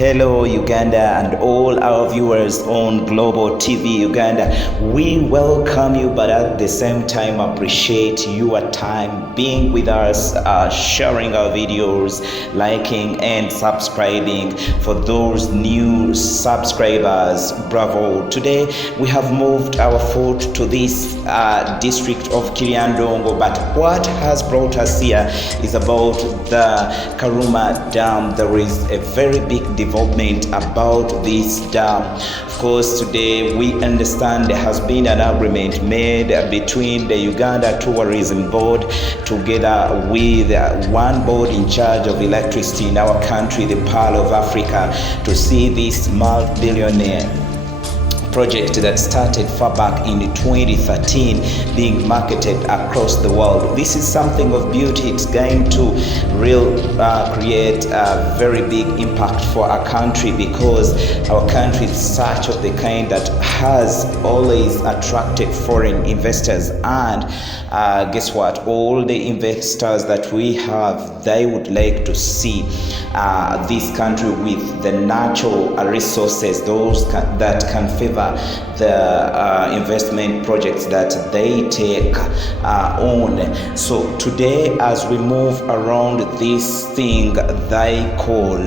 Hello Uganda and all our viewers on Global TV Uganda. We welcome you, but at the same time appreciate your time being with us, sharing our videos, liking and subscribing. For those new subscribers, bravo. Today we have moved our foot to this district of Kiryandongo, but what has brought us here is about the Karuma Dam. There is a very big development about this dam. Of course, today we understand there has been an agreement made between the Uganda Tourism Board together with one board in charge of electricity in our country, the Pearl of Africa, to see this multi-billionaire project that started far back in 2013 being marketed across the world. This is something of beauty. It's going to create a very big impact for our country, because our country is such of the kind that has always attracted foreign investors, and guess what, all the investors that we have, they would like to see this country with the natural resources, those that can favor the investment projects that they take on. So today, as we move around this thing they call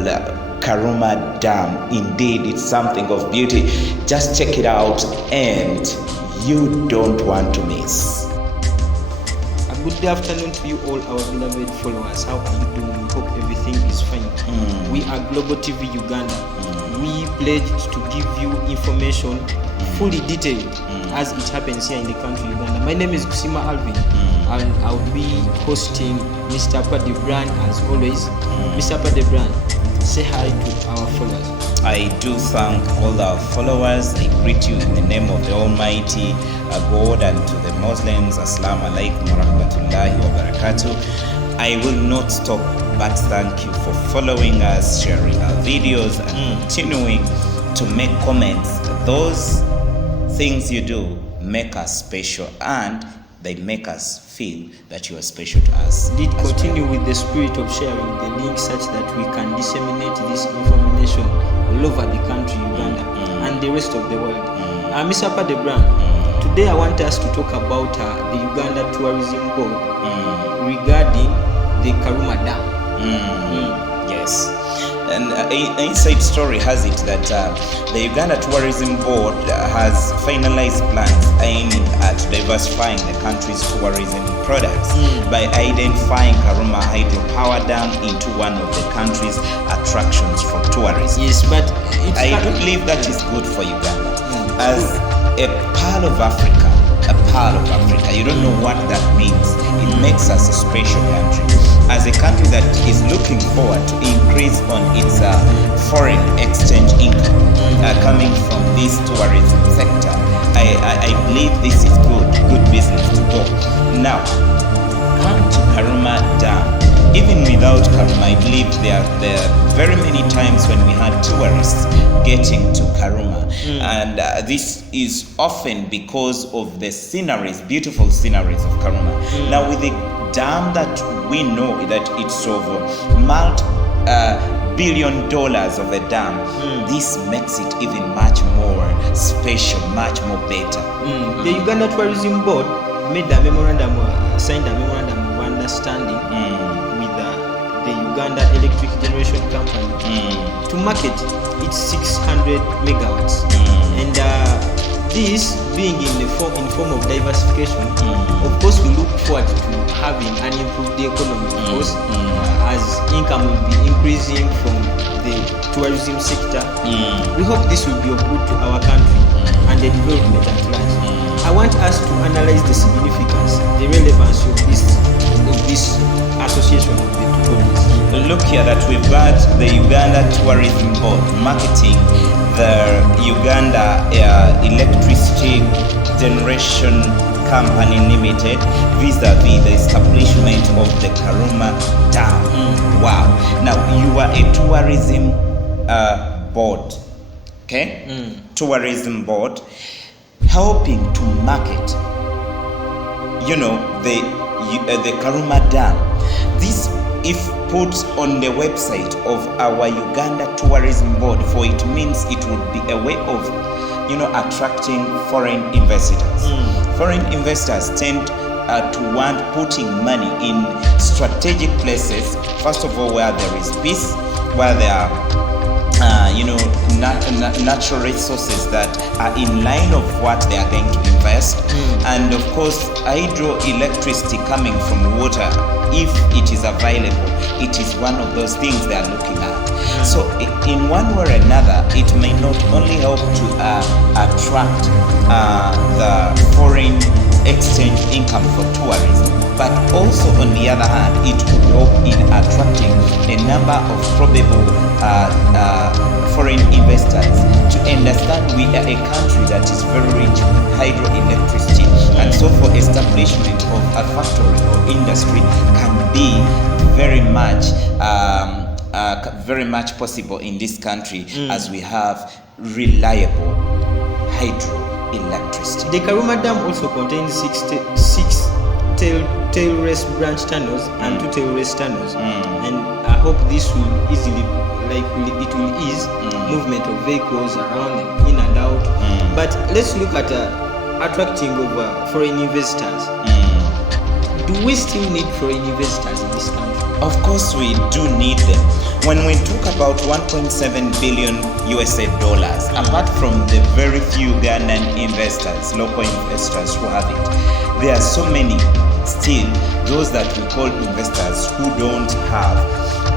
Karuma Dam, indeed it's something of beauty. Just check it out and you don't want to miss. Good afternoon to you all, our beloved followers. How are you doing? We hope everything is fine. We are Global TV Uganda. We pledged to give you information fully detailed as it happens here in the country Uganda. My name is Kusima Alvin, and I'll be hosting Mr. Padebran as always. Mr. Padebran, say hi to our followers. I do thank all our followers. I greet you in the name of the Almighty God, and to the Muslims, Assalamu alaikum wa rahmatullahi wa barakatuh. I will not stop but thank you for following us, sharing our videos, and continuing to make comments. Those things you do make us special, and they make us feel that you are special to us. Did continue with the spirit of sharing the link such that we can disseminate this information all over the country Uganda and the rest of the world. Mr. Padebran, today I want us to talk about the Uganda Tourism Board regarding the Karuma Dam. Yes. And inside story has it that the Uganda Tourism Board has finalized plans aiming at diversifying the country's tourism products by identifying Karuma Hydropower Dam into one of the country's attractions for tourism. Yes, but I do believe that is good for Uganda. As a Pearl of Africa, you don't know what that means. It makes us a special country. As a country that is looking forward to increase on its foreign exchange income coming from this tourism sector, I believe this is good business to go. Now, come to Karuma Dam. Even without Karuma, I believe there are very many times when we had tourists getting to Karuma, and this is often because of the sceneries, beautiful sceneries of Karuma. Now, with the dam that we know that it's of multi-billion dollars of a dam, this makes it even much more special, much more better. The Uganda Tourism Board made a memorandum, signed a memorandum of understanding with the Uganda Electric Generation Company to market its 600 megawatts. And this being in the form of diversification, of course we look forward to having an improved economy, because as income will be increasing from the tourism sector, we hope this will be of good to our country and the development at large. I want us to analyze the significance, the relevance of this association of the two bodies. Look here, that we've got the Uganda Tourism Board marketing the Uganda Electricity Generation Company Limited vis-a-vis the establishment of the Karuma Dam. Wow. Now, you are a tourism board, okay? Tourism board helping to market, the Karuma Dam. This, if put on the website of our Uganda Tourism Board, for it means it would be a way of, attracting foreign investors. Foreign investors tend to want putting money in strategic places, first of all, where there is peace, where there are natural resources that are in line of what they are going to invest, and of course hydroelectricity coming from water, if it is available, it is one of those things they are looking at. So in one way or another, it may not only help to attract the foreign exchange income for tourism, but also on the other hand, it would help in attracting a number of probable foreign investors to understand we are a country that is very rich with hydroelectricity, and so for establishment of a factory or industry can be very much possible in this country, as we have reliable hydroelectricity. The Karuma Dam also contains six tail-race branch tunnels and 2 tail-race tunnels, and I hope this will easily, it will ease movement of vehicles around and in and out. But let's look at attracting of foreign investors. Do we still need foreign investors in this country? Of course we do need them. When we talk about 1.7 billion USA dollars, apart from the very few Ugandan investors, local investors who have it, there are so many still, those that we call investors, who don't have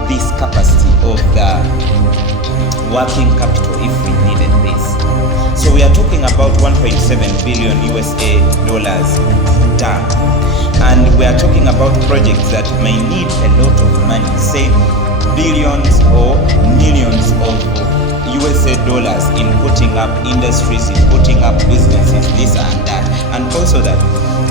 this capacity of the working capital if we needed this. So we are talking about 1.7 billion USA dollars done. And we are talking about projects that may need a lot of money, say billions or millions of USA dollars in putting up industries, in putting up businesses, this and that. And also that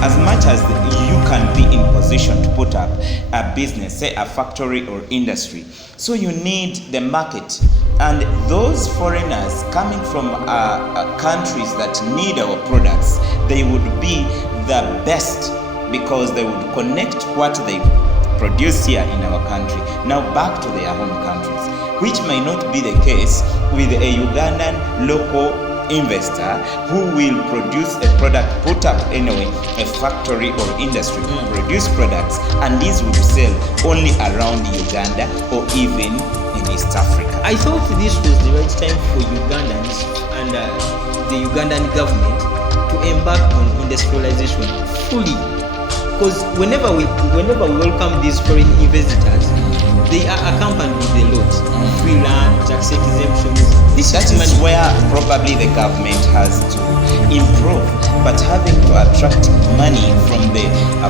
as much as you can be in position to put up a business, say a factory or industry, so you need the market. And those foreigners coming from countries that need our products, they would be the best, because they would connect what they produce here in our country now back to their home countries, which may not be the case with a Ugandan local investor who will produce a product, put up anyway a factory or industry, produce products, and these would sell only around Uganda or even in East Africa. I thought this was the right time for Ugandans and the Ugandan government to embark on industrialization fully. Because whenever we welcome these foreign investors, they are accompanied with a lot. Free land, tax exemptions. That is where probably the government has to improve. But having to attract money from the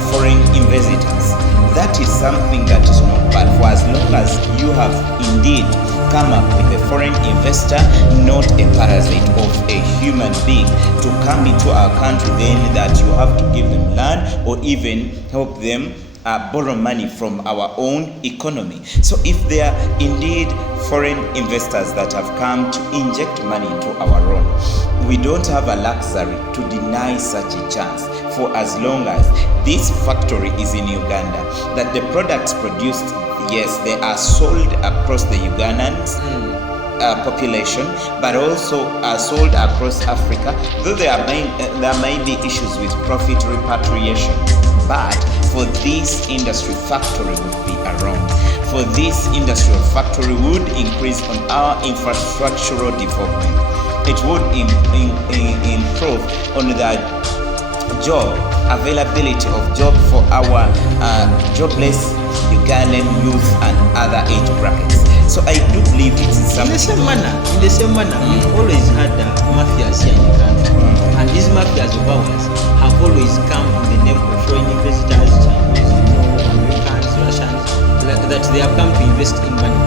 foreign investors, that is something that is not bad. For as long as you have indeed come up with a foreign investor, not a parasite of a human being, to come into our country, then that you have to give them land or even help them borrow money from our own economy. So if there are indeed foreign investors that have come to inject money into our own, we don't have a luxury to deny such a chance, for as long as this factory is in Uganda, that the products produced, yes, they are sold across the Ugandan population, but also are sold across Africa, though there may be issues with profit repatriation. But for this industry, factory would be around. For this industrial factory would increase on our infrastructural development. It would improve on the job availability of job for our jobless Ugandan youth and other age brackets. So I do believe it is something. In the same manner, we've always had mafias here in the country, and these mafias of ours have always come in the name of foreign investors, Chinese, Americans, Russians, that they have come to invest in money.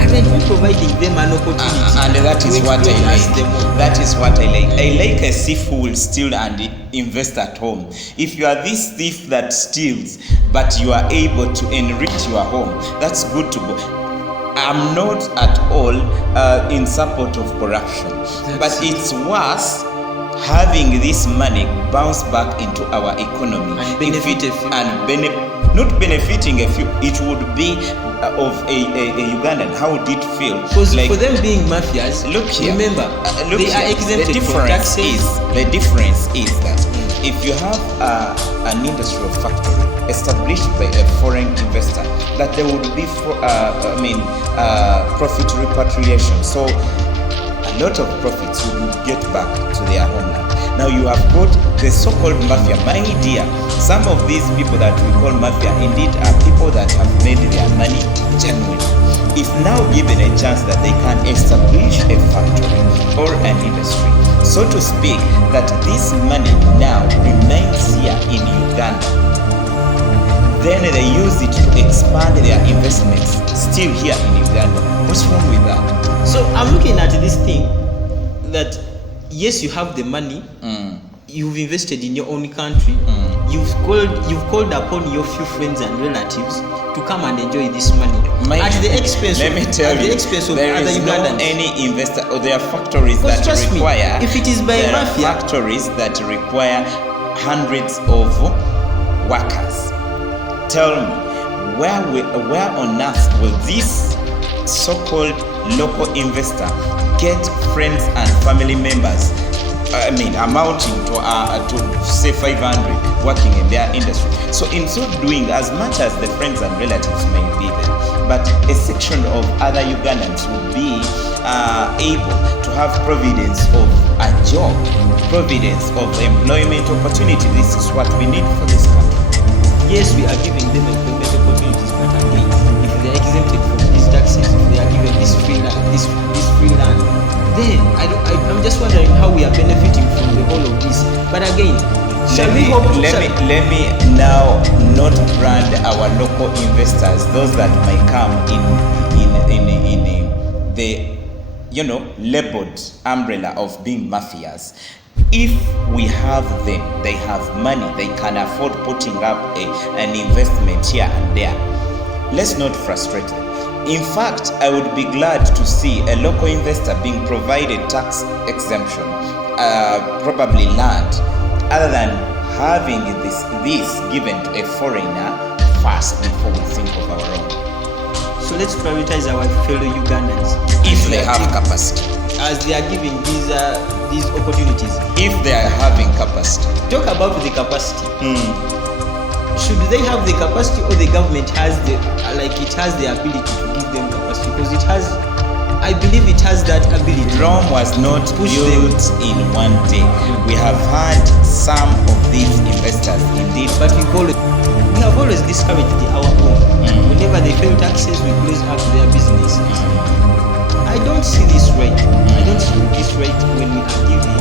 Aren't we providing them an opportunity? And that is what I like. That is what I like. I like a thief who will steal and invest at home. If you are this thief that steals, but you are able to enrich your home, that's good to go. I'm not at all in support of corruption, but it's worse having this money bounce back into our economy and benefit not benefiting a few. It would be of a Ugandan. How would it feel? Because for them being mafias, look here, remember, look they are exempted from taxes. The difference is that if you have an industrial factory established by a foreign investor, that there would be profit repatriation. So a lot of profits will get back to their homeland. Now you have got the so-called mafia. My dear, some of these people that we call mafia indeed are people that have made their money genuine. If now given a chance that they can establish a factory or an industry, so to speak, that this money now remains here in Uganda, then they use it to expand their investments still here in Uganda. What's wrong with that? So I'm looking at this thing that yes, you have the money, you've invested in your own country, you've called upon your few friends and relatives to come and enjoy this money at the expense of other Ugandans. Any investor, or there are factories that require. If it is by there mafia, are factories that require hundreds of workers. Tell me, where on earth will this so-called local investor get friends and family members? Amounting to say 500 working in their industry. So in so doing, as much as the friends and relatives may be there, but a section of other Ugandans would be able to have providence of a job, providence of employment opportunity. This is what we need for this country. Yes, we are giving them employment opportunities, but again, if they are exempted from these taxes, if they are given this free land, then I'm just wondering how we are benefiting from the whole of this. But again, let me now not brand our local investors, those that may come in the labeled umbrella of being mafias. If we have them, they have money, they can afford putting up an investment here and there. Let's not frustrate them. In fact, I would be glad to see a local investor being provided tax exemption, probably land, other than having this given to a foreigner first before we think of our own. So let's prioritize our fellow Ugandans if they have capacity, as they are giving these opportunities. If they are having capacity, talk about the capacity. Should they have the capacity, or the government has the ability to give them capacity? Because I believe it has that ability. Rome was not built in one day. We have had some of these investors indeed, but we have always discouraged our own. Whenever they pay taxes, we close up their businesses. I don't see this right. I don't see this right when we are giving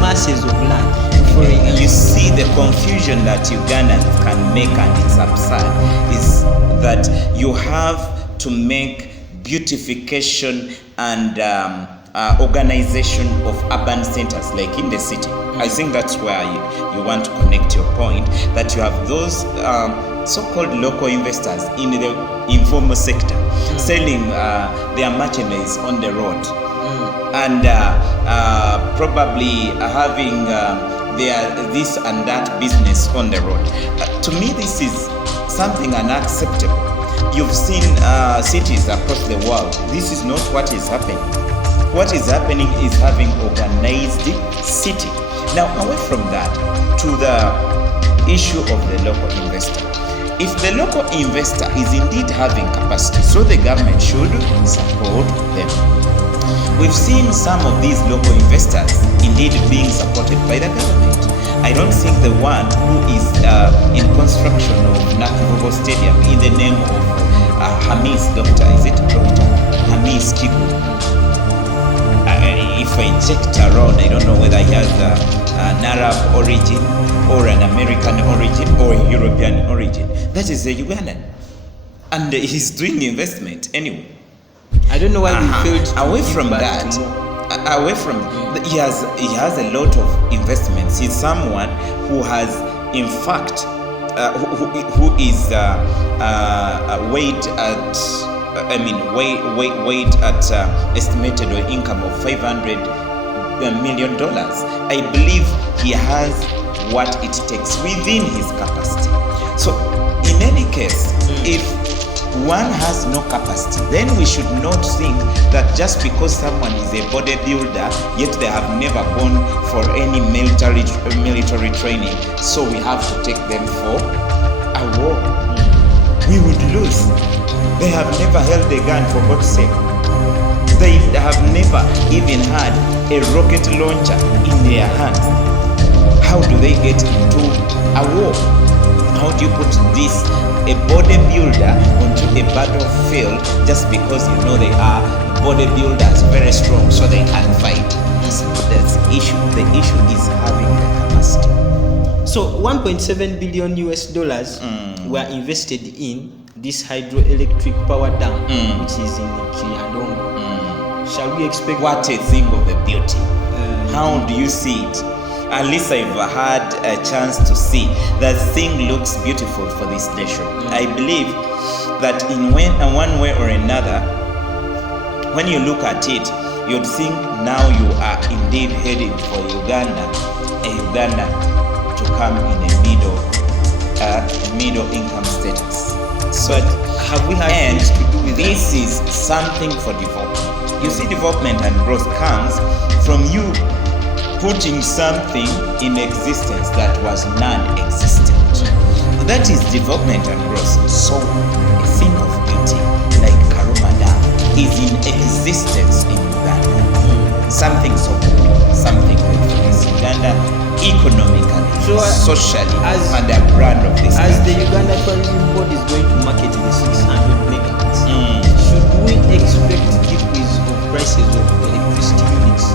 masses of land. You see the confusion that Ugandans can make, and it's absurd, is that you have to make beautification and organization of urban centers, like in the city. I think that's where you want to connect your point, that you have those so-called local investors in the informal sector selling their merchandise on the road, and probably having this and that business on the road. To me, this is something unacceptable. You've seen cities across the world. This is not what is happening. What is happening is having organized city. Now, away from that, to the issue of the local investor. If the local investor is indeed having capacity, so the government should support them. We've seen some of these local investors indeed being supported by the government. I don't think the one who is in construction of Nakivubo Stadium in the name of Hamis Doctor, is it Dr. Hamis Kigu? If I checked around, I don't know whether he has an Arab origin or an American origin or a European origin. That is a Ugandan. And he's doing investment anyway. I don't know why we failed to away from that. He has a lot of investments. He's someone who has, in fact, who is weighed at estimated income of $500 million. I believe he has what it takes within his capacity. So In any case, if one has no capacity, then we should not think that just because someone is a bodybuilder, yet they have never gone for any military training, so we have to take them for a war. We would lose. They have never held a gun, for God's sake. They have never even had a rocket launcher in their hands. How do they get into a war? How do you put this, a bodybuilder, onto a battlefield just because you know they are bodybuilders, very strong, so they can fight? That's the issue. The issue is having the capacity. So 1.7 billion US dollars were invested in this hydroelectric power dam, which is in Kiryandongo. Shall we expect? What a thing of a beauty. How do you see it? At least I've had a chance to see that thing looks beautiful for this nation. I believe that in one way or another, when you look at it, you'd think now you are indeed heading for Uganda to come in a middle income status. So have we had and things to do with this that? is something for development. You see, development and growth comes from you putting something in existence that was non-existent. That is development and growth. So a thing of beauty like Karuma Dam is in existence in Uganda. Something so good, something good for this Uganda economically, socially, and the brand of this as country. the Uganda Tourism Board is going to market the 600 megawatts, should we expect decrease of prices of electricity units?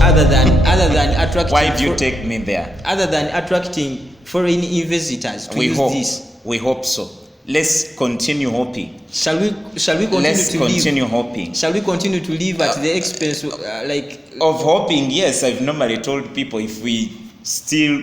Other than attracting. Why do you take me there? Other than attracting foreign visitors to use this. We hope so. Let's continue hoping. Shall we continue Let's to continue live? hoping. Shall we continue to live at the expense Of hoping, yes. I've normally told people, if we still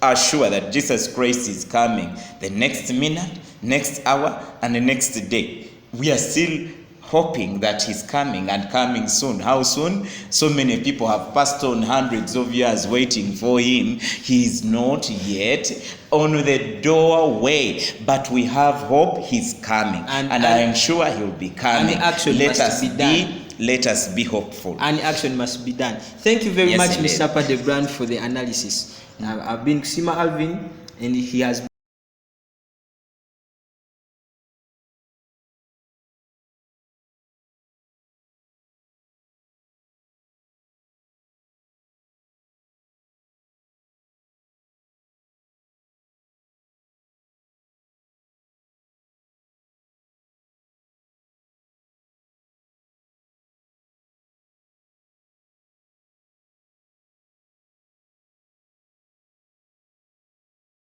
are sure that Jesus Christ is coming the next minute, next hour, and the next day, we are still hoping that he's coming and coming soon. How soon? So many people have passed on hundreds of years waiting for him. He is not yet on the doorway, but we have hope he's coming, and I am sure he'll be coming. Let us be hopeful. And action must be done. Thank you very much, indeed. Mr. Padebrand, for the analysis. I've been Kusima Alvin, and he has